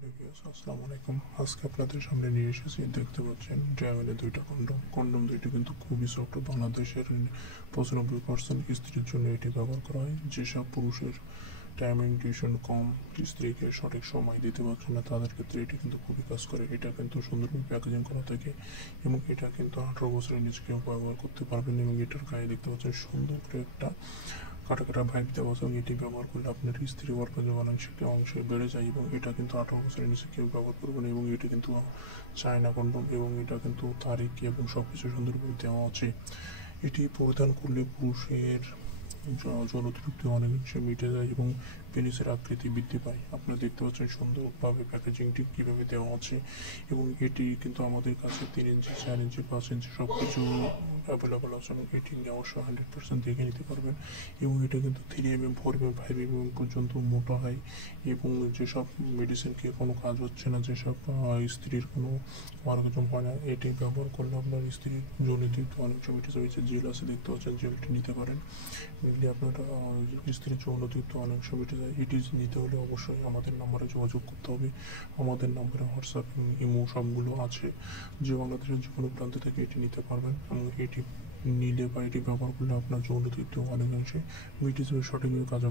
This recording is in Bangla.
আসসালামু আলাইকুম। আজকে আপনাদের সামনে নিয়ে এসেছি, দেখতে পাচ্ছেন ড্রাগনের দুইটা কন্ডম দুইটি কিন্তু খুবই সফট। বাংলাদেশের 95% স্ত্রীর জন্য এটি ব্যবহার করা হয়। যেসব পুরুষের টাইমিং টিউশন কম, স্ত্রীকে সঠিক সময় দিতে পারছে না, তাদের ক্ষেত্রে এটি কিন্তু খুবই কাজ করে। এটা কিন্তু সুন্দরভাবে প্যাকেজিং করা থাকে এবং এটা কিন্তু 18 বছরের নিচে কেউ ব্যবহার করতে পারবেন। এবং এটার গায়ে দেখতে পাচ্ছেন সুন্দর করে একটা কাটা কাটা ভাইব দেওয়া আছে। এটি ব্যবহার করলে আপনার স্ত্রী অর্গাজম অংশে বেড়ে যায় এবং এটা কিন্তু 18 বছরের নিচে কেউ ব্যবহার করবে না। এবং এটি কিন্তু চায়না কন্ডম এবং এটা কিন্তু তারিখ এবং সব কিছু সুন্দরভাবে দেওয়া আছে। এটি পরিধান করলে পুরুষের যৌন তৃপ্তি অনেকাংশে মিটে যায় এবং পেনিসের আকৃতি বৃদ্ধি পায়। আপনারা দেখতে পাচ্ছেন সুন্দরভাবে প্যাকেজিংটি কীভাবে দেওয়া আছে। এবং এটি কিন্তু আমাদের কাছে 3 ইঞ্চি, 4 ইঞ্চি, 5 ইঞ্চি সব কিছু অ্যাভেলেবল আছে এবং এটি অবশ্যই 100% দেখে নিতে পারবেন। এবং এটা কিন্তু 3 mm, 4 mm, 5 mm পর্যন্ত মোটা হয়। এবং যেসব মেডিসিনকে কোনো কাজ হচ্ছে না, যেসব স্ত্রীর কোনো অর্গাজম হয় না, এটি ব্যবহার করলে আপনার স্ত্রীর যৌনতৃপ্তি অনেক সময় রয়েছে। জেল আছে, দেখতে পাচ্ছেন, জেলটি নিতে পারেন। নিলে আপনার স্ত্রীর যৌনতৃপ্তি অনেক সময় যায়। এটি নিতে হলে অবশ্যই আমাদের নাম্বারে যোগাযোগ করতে হবে। আমাদের নাম্বারে হোয়াটসঅ্যাপ, ইমো সবগুলো আছে। যে বাংলাদেশের যে কোনো প্রান্ত থেকে এটি নিতে পারবেন এবং এটি নিলে বা এটি ব্যবহার করলে আপনার যৌন তৃপ্তি অনেকাংশে মিটে যাবে, সঠিকভাবে কাজ